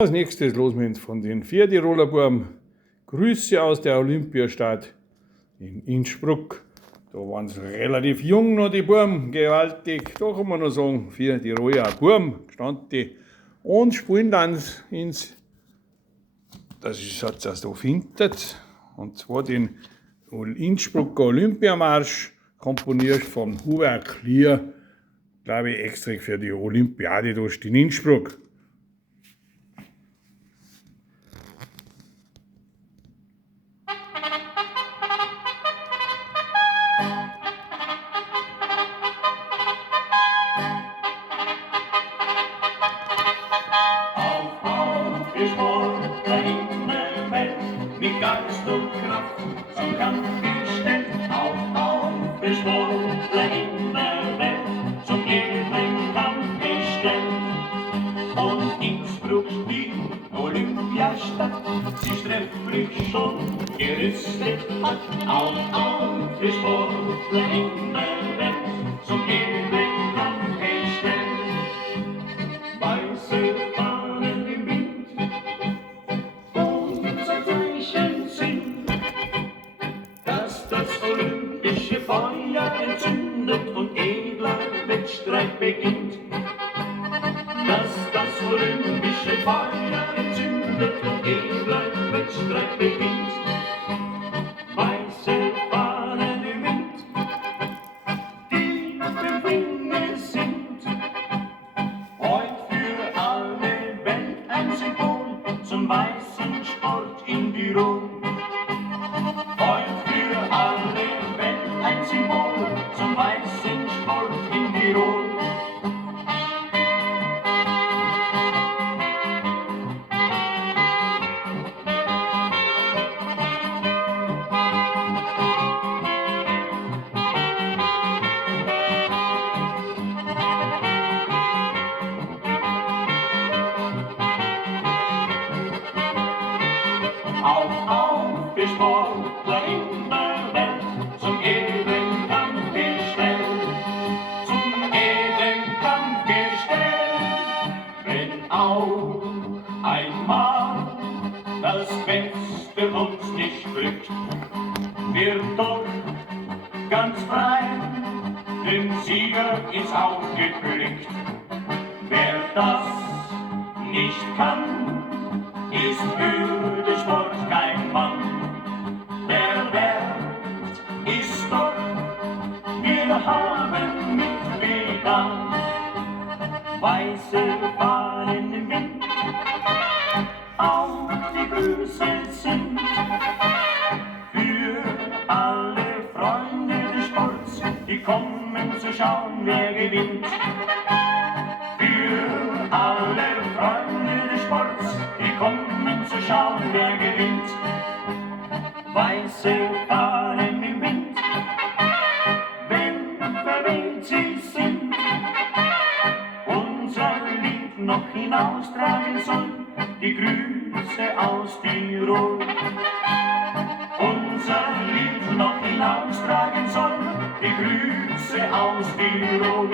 Als nächstes los mit von den 4 Tiroler Buben. Grüße aus der Olympiastadt in Innsbruck. Da waren sie relativ jung noch, die Buben, gewaltig. Da kann man noch sagen, 4 Tiroler Buben, gestanden. Und spielen dann ins, das ist jetzt erst da findet, und zwar den Innsbrucker Olympiamarsch, komponiert von Hubert Klier, glaube ich, extra für die Olympiade da in Innsbruck. Ist Sportler in der Welt, mit Geist und Kraft zum Kampf gestellt. Auf, ist Sportler in der Welt, zum ewigen Kampf gestellt. Und Innsbruck die Olympiastadt, sie trefflich schon gerüstet hat. Auf, ist Sportler in der Welt, zum ewigen Kampf gestellt. Weiße Fahnen im Wind, dass das olympische Feuer entzündet und edler Wettstreit beginnt. Dass das olympische Feuer entzündet und edler Wettstreit beginnt. Weiße Fahnen im Wind, die Befehle sind heut für alle Welt ein Symbol zum weißen Sport in Tirol. Heut für alle Welt ein Symbol zum weißen Sport in Tirol. Auf, für Sportler in der Welt, zum ewigen Kampf gestellt, zum ewigen Kampf gestellt. Wenn auch einmal das Beste uns nicht glückt, wird doch ganz frei den Sieger ins Auge geblickt. Wer das nicht kann, ist für den Sport kein Mann. Der Wert ist doch, wir haben mitgetan. Weiße Fahnen im Wind, auch die Grüße sind für alle Freunde des Sports, die kommen zu schauen, wer gewinnt. Für alle Freunde des Sports, die kommen zu schauen, wer gewinnt. Weiße Fahnen im Wind, wenn verweht sie sind, unser Lied noch hinaustragen soll, die Grüße aus Tirol. Unser Lied noch hinaustragen soll, die Grüße aus Tirol.